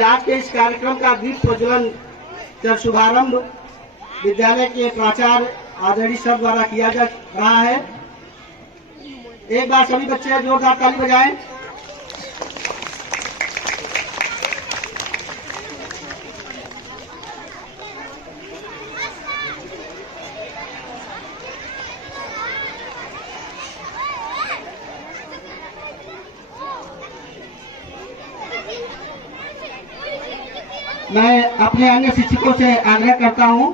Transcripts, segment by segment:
आज के इस कार्यक्रम का दीप प्रज्वलन का शुभारंभ विद्यालय के प्राचार्य आदरणीय सर द्वारा किया जा रहा है। एक बार सभी बच्चे जोरदार ताली बजाएं। मैं अपने अन्य शिक्षकों से आग्रह करता हूं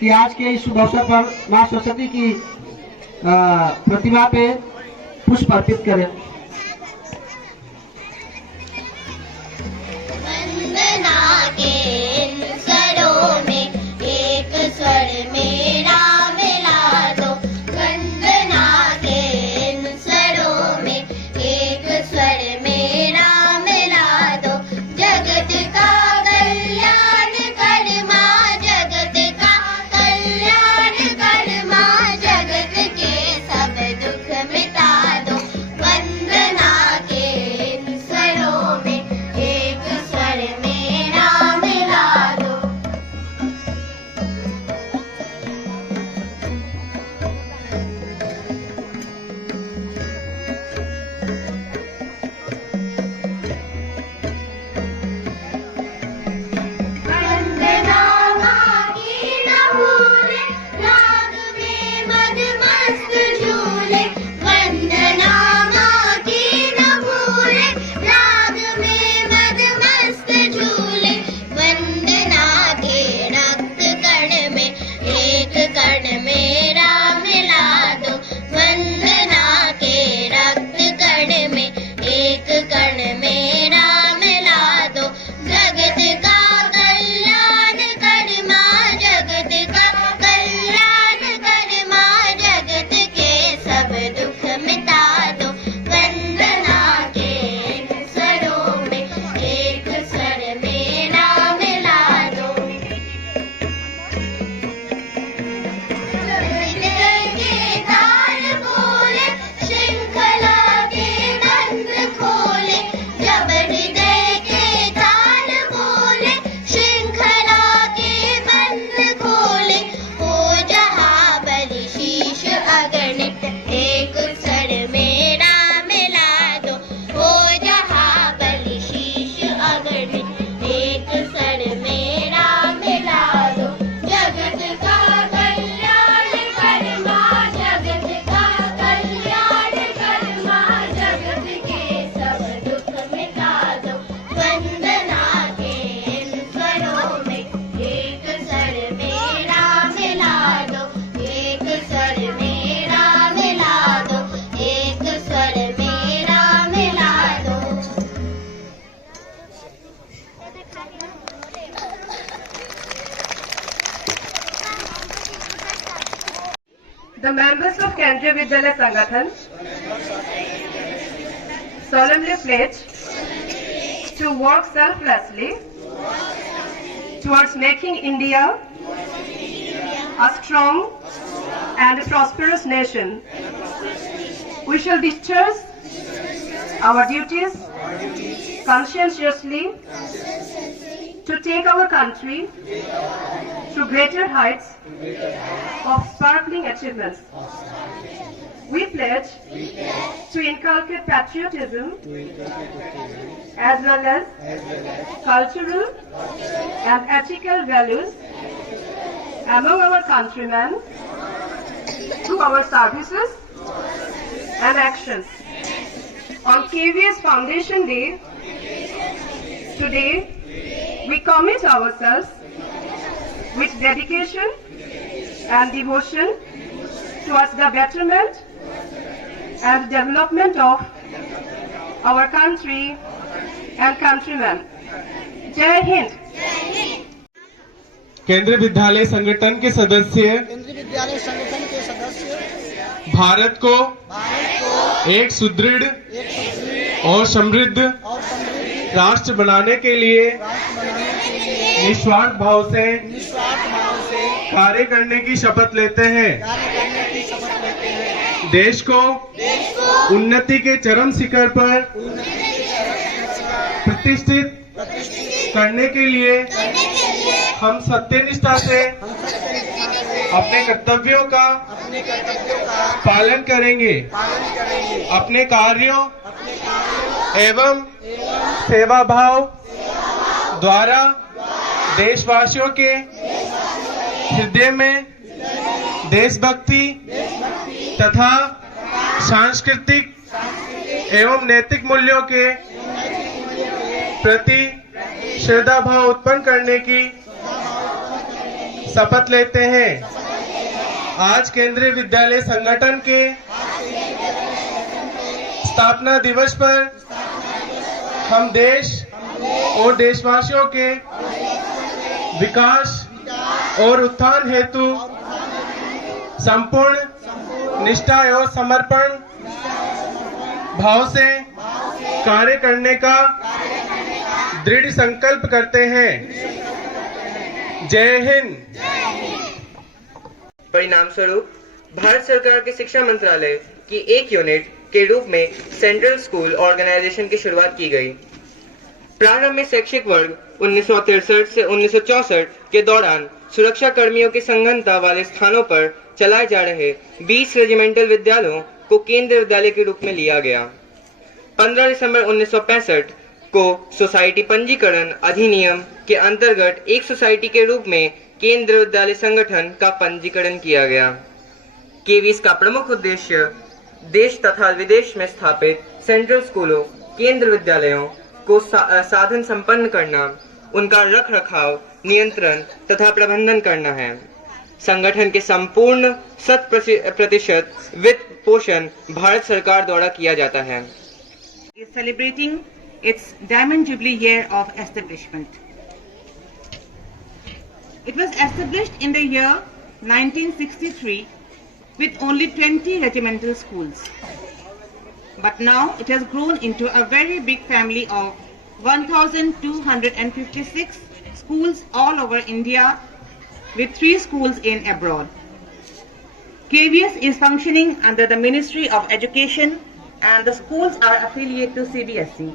कि आज के इस शुभ अवसर पर मां सरस्वती की प्रतिमा पे पुष्प अर्पित करें। वंदना के स्वरों में एक स्वर मेरा मिला दो, वंदना के स्वरों में एक स्वर मेरा मिला दो। जगत का कल्याण कर मां, जगत का कल्याण कर मां, जगत के सब दुख मिटा दो। वंदना के स्वरों में एक स्वर मेरा मिला दो। वंदना माँ की न भूले, राग में मदमस्त झूले। वंदना माँ की न भूले, राग में मदमस्त झूले। वंदना के रक्त कण में एक कण मेरा मिला दो, वंदना के रक्त कण में एक कण मेरा मिला दो। जगत का कल्याण कर मां, जगत का कल्याण कर मां, जगत के सब दुख मिटा दो। वंदना के स्वरों में एक स्वर मेरा मिला दो। हृदय के तार बोले, श्रृंखला के बंध खोले। जब हृदय के तार बोले, श्रृंखला के बंध खोले। हो जहाँ बलि शीश अगणित, एक स्वर मेरा मिला दो। हो जहाँ बलि शीश अगणित, एक स्वर मेरा मिला दो। जगत का कल्याण कर मां, जगत का कल्याण कर मां, जगत के सब दुख मिटा दो। वंदना के स्वरों में एक स्वर मेरा मिला दो, एक स्वर मेरा मिला दो, एक स्वर मेरा मिला दो। The members of Kendriya Vidyalaya Sangathan solemnly pledge to work selflessly towards making India a strong and prosperous nation. We shall discharge our duties conscientiously to take our country to greater heights of sparkling achievements. We pledge to inculcate patriotism as well as cultural and ethical values among our countrymen through our services and actions. On KVS Foundation Day, today, we commit ourselves with dedication and devotion towards the betterment and development of our country and countrymen. Jai Hind. केंद्रीय विद्यालय संगठन के सदस्य भारत को एक सुदृढ़ और समृद्ध राष्ट्र बनाने के लिए निस्वार्थ भाव से कार्य करने की शपथ लेते हैं। देश को उन्नति के चरम शिखर पर प्रतिष्ठित करने के लिए हम सत्यनिष्ठा से अपने कर्तव्यों का पालन करेंगे। अपने कार्यों एवं सेवा भाव द्वारा देशवासियों के हृदय में देशभक्ति तथा सांस्कृतिक एवं नैतिक मूल्यों के प्रति श्रद्धा भाव उत्पन्न करने की शपथ लेते हैं। आज केंद्रीय विद्यालय संगठन के स्थापना दिवस पर हम देश और देशवासियों के विकास और उत्थान हेतु संपूर्ण निष्ठा एवं समर्पण भाव से कार्य करने का दृढ़ संकल्प करते हैं। जय हिंद। परिणाम स्वरूप भारत सरकार के शिक्षा मंत्रालय की एक यूनिट के रूप में सेंट्रल स्कूल ऑर्गेनाइजेशन की शुरुआत की गई। प्रारंभ में शैक्षिक वर्ग 1963 से 1964 के दौरान सुरक्षा कर्मियों की संघनता वाले स्थानों पर चलाए जा रहे 20 रेजिमेंटल विद्यालयों को केंद्रीय विद्यालय के रूप में लिया गया। 15 दिसंबर 1965 को सोसाइटी पंजीकरण अधिनियम के अंतर्गत एक सोसाइटी के रूप में केंद्रीय विद्यालय संगठन का पंजीकरण किया गया। केवीएस का प्रमुख उद्देश्य देश तथा विदेश में स्थापित सेंट्रल स्कूलों केंद्रीय विद्यालयों को साधन संपन्न करना, उनका रख रखाव, नियंत्रण तथा प्रबंधन करना है। संगठन के संपूर्ण 100% वित्त पोषण भारत सरकार द्वारा किया जाता है। is celebrating its Diamond Jubilee year of establishment. It was established in the year 1963 with only 20 regimental schools. But now it has grown into a very big family of 1,256 schools all over India with 3 schools in abroad. KVS is functioning under the Ministry of Education and the schools are affiliated to CBSE.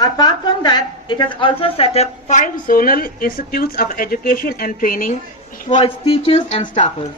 Apart from that, it has also set up 5 zonal institutes of education and training for its teachers and staffers.